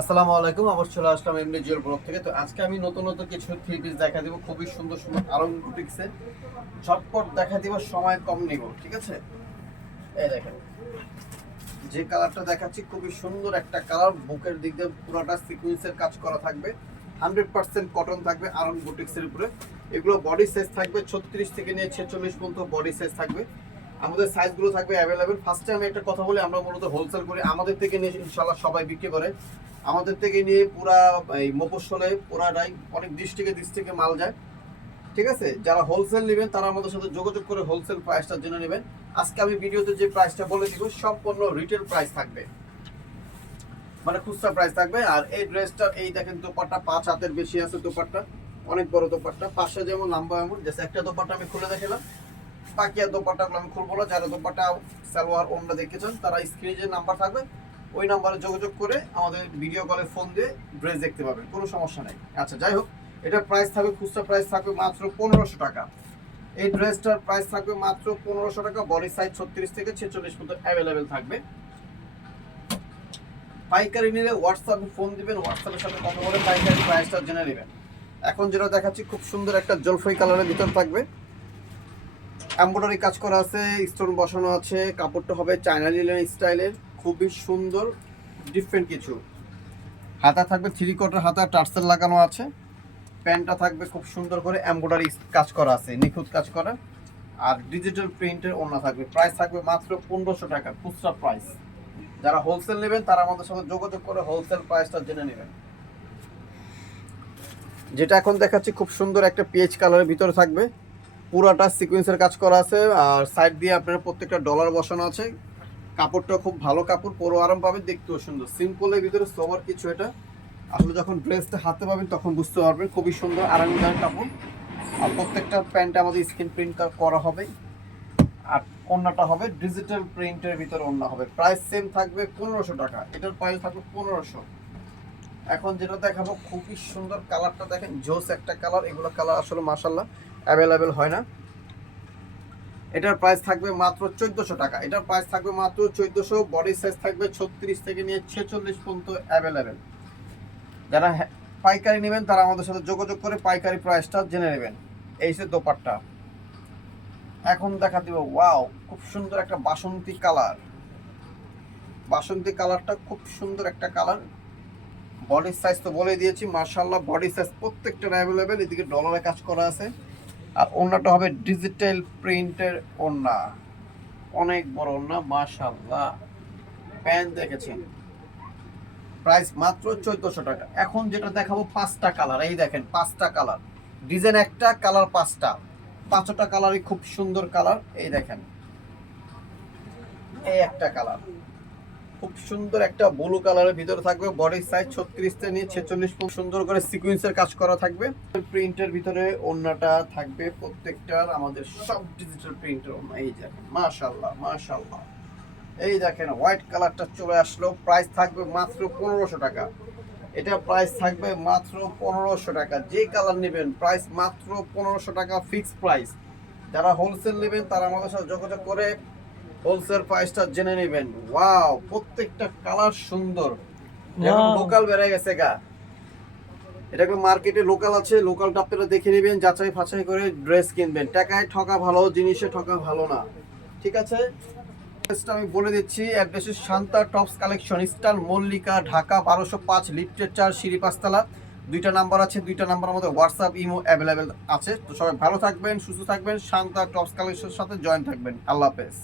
আসসালামু আলাইকুম। আবার চলে আসলাম এমনি জিওর ব্লগ থেকে। তো আজকে আমি নতুন নতুন কিছু থ্রি পিস দেখা দিব, খুবই সুন্দর সুন্দর আরং বুটিক্সে ঝটপট দেখা দিব, সময় কম নিব। ঠিক আছে, এই দেখেন যে কালারটা দেখাচ্ছি খুবই সুন্দর একটা কালার। বুকের দিক দিয়ে পুরোটা সিকুয়েন্সের কাজ করা থাকবে, 100% কটন থাকবে আরং বুটিক্সের উপরে। এগুলো বডি সাইজ থাকবে 36 থেকে নিয়ে 46 পর্যন্ত বডি সাইজ থাকবে। আমাদের সাইজগুলো থাকবে অ্যাভেলেবেল। ফার্স্টে আমি একটা কথা বলি, আমরা মূলত হোলসেল করি। আমাদের থেকে নিয়ে ইনশাল্লাহ সবাই বিক্রি করে। আমাদের থেকে নিয়ে পুরা এই মফস্বলে পুরাটাই অনেক ডিস্ট্রিক্টে মাল যায়। ঠিক আছে, যারা হোলসেল নেবেন তারা আমাদের সাথে যোগাযোগ করে হোলসেল প্রাইসটা জেনে নেবেন। আজকে আমি ভিডিওতে যে প্রাইসটা বলে দিব সম্পূর্ণ রিটেল প্রাইস থাকবে, মানে খুচরা প্রাইস থাকবে। আর এই ড্রেসটা এই দেখেন, দোপাট্টা 5 হাতের বেশি আছে, দোপাট্টা অনেক বড় দোপাট্টা, পাশে যেমন লম্বা এমন। জাস্ট একটা দোপাট্টা আমি খুলে দেখালাম, বাকি আর দোপাট্টাগুলো আমি খুলবো না। যারা দোপাট্টা সালোয়ার ওড়না দেখেছেন তারা স্ক্রিনে যে নাম্বার থাকবে ওই নাম্বারে যোগাযোগ করে আমাদের ভিডিও কলে ফোন দিয়ে ড্রেস দেখতে পাবেন, কোনো সমস্যা নেই। আচ্ছা, যাই হোক, এটার প্রাইস থাকবে, খুচরা প্রাইস থাকবে মাত্র 1500 টাকা। এই ড্রেসটার প্রাইস থাকবে মাত্র 1500 টাকা। বডি সাইজ 36 থেকে 46 পর্যন্ত অ্যাভেলেবেল থাকবে। পাইকারি নিলে হোয়াটসঅ্যাপে ফোন দিবেন, হোয়াটসঅ্যাপের সাথে কথা বলে পাইকারি প্রাইসটা জেনে নেবেন। এখন যেটা দেখাচ্ছি খুব সুন্দর একটা জলপাই কালারের ভিতর থাকবে, এমব্রয়ডারি কাজ করা আছে, স্টোন বসানো আছে। কাপড়টা হবে চায়না লিলেন স্টাইলের, খুবই সুন্দর ডিফারেন্ট কিছু। হাতা থাকবে 3/4 হাতা, টার্সেল লাগানো আছে। প্যান্টটা থাকবে খুব সুন্দর করে এমব্রয়ডারি কাজ করা আছে, নিখুঁত কাজ করা। আর ডিজিটাল প্রিন্টের ওড়না থাকবে। প্রাইস থাকবে মাত্র 1500 টাকা খুচরা প্রাইস। যারা হোলসেল নেবেন তারা আমাদের সাথে যোগাযোগ করে হোলসেল প্রাইসটা জেনে নেবেন। যেটা এখন দেখাচ্ছি খুব সুন্দর একটা পিএইচ কালারের ভিতরে থাকবে, পুরাটা সিকোয়েন্সের কাজ করা আছে। আর সাইড দিয়ে আপনার প্রত্যেকটা ডলার বসানো আছে। কাপড়টা খুব ভালো কাপড়, পরো আরাম পাবেন, দেখতেও সুন্দর। সিম্পলের ভিতরে সোবার কিছু, এটা আসলে যখন ড্রেসটা হাতে পাবেন তখন বুঝতে পারবেন। খুবই সুন্দর আরামদায়ক কাপড়। আর প্রত্যেকটা প্যান্টে আমাদের স্ক্রিন প্রিন্ট করা হবে। আর ওড়নাটা হবে ডিজিটাল প্রিন্টের ভিতরে ওড়না হবে। প্রাইস সেম থাকবে 1500 টাকা। এটার প্রাইস থাকবে 1500। এখন যেটা দেখাবো খুবই সুন্দর, কালারটা দেখেন, জোস একটা কালার। এগুলো কালার আসলে মাশাআল্লাহ অ্যাভেলেবেল হয় না। এটার প্রাইস থাকবে মাত্র 1400 টাকা। এটার প্রাইস থাকবে মাত্র 1400। বডি সাইজ থাকবে 36 থেকে নিয়ে 46 পর্যন্ত অ্যাভেলেবেল। যারা পাইকারি নেবেন তারা আমাদের সাথে যোগাযোগ করে পাইকারি প্রাইসটা জেনে নেবেন। এই যে দোপাট্টা এখন দেখা দিব, ওয়াও, খুব সুন্দর একটা বাসন্তী কালার। বাসন্তী কালারটা খুব সুন্দর একটা কালার। বডি সাইজ তো বলে দিয়েছি, মাশাআল্লাহ বডি সাইজ প্রত্যেকটা অ্যাভেলেবেল। এদিকে ডলারে কাজ করা আছে। আর ওড়নাটা হবে ডিজিটাল প্রিন্টের ওড়না, অনেক বড় ওড়না মাশাআল্লাহ। প্যান্ট দেখেছেন, প্রাইস মাত্র 1400 টাকা। এখন যেটা দেখাবো 5টা কালার, এই দেখেন 5টা কালার, ডিজাইন একটা, কালার 5টা। 5টা কালারই খুব সুন্দর কালার। এই দেখেন, এই একটা কালার খুব সুন্দর একটা ব্লু কালারের ভিতরে থাকবে। বডি সাইজ 36 থেকে নিয়ে 46 পর্যন্ত সুন্দর করে সিকোয়েন্সের কাজ করা থাকবে। প্রিন্টের ভিতরে ওড়নাটা থাকবে প্রত্যেকটার আমাদের সব ডিজিটাল প্রিন্টের ওড়না। এই দেখেন মাশাআল্লাহ মাশাআল্লাহ। এই দেখেন হোয়াইট কালারটা চলে আসলো। প্রাইস থাকবে মাত্র 1500 টাকা। এটা প্রাইস থাকবে মাত্র 1500 টাকা। যে কালার নেবেন প্রাইস মাত্র 1500 টাকা, ফিক্সড প্রাইস। যারা হোলসেল নেবেন তারা আমাদের সাথে যোগাযোগ করে হোলসেল প্রাইসটা জেনে নেবেন। ওয়াও, প্রত্যেকটা কালার সুন্দর। লোকাল বেড়ে গেছে গা, এটা মার্কেটে লোকাল আছে। লোকালটা আপনারা দেখে নেবেন, যাচাই ফাঁচাই করে ড্রেস কিনবেন। টাকায় ঠকা ভালো, জিনিসে ঠকা ভালো না। ঠিক আছে, আমি বলে দিচ্ছি। Address Shanta tops collection, eastern Mallika, Dhaka 1205, লিফটের 4, সিঁড়ি 5 তলা। দুইটা নাম্বার আছে, দুইটা নাম্বার আমাদের হোয়াটসঅ্যাপ ইমো অ্যাভেলেবেল আছে। তো সবাই ভালো থাকবেন, সুস্থ থাকবেন, শান্তা টপস কালেকশনের সাথে জয়েন থাকবেন। আল্লাহ হাফেজ।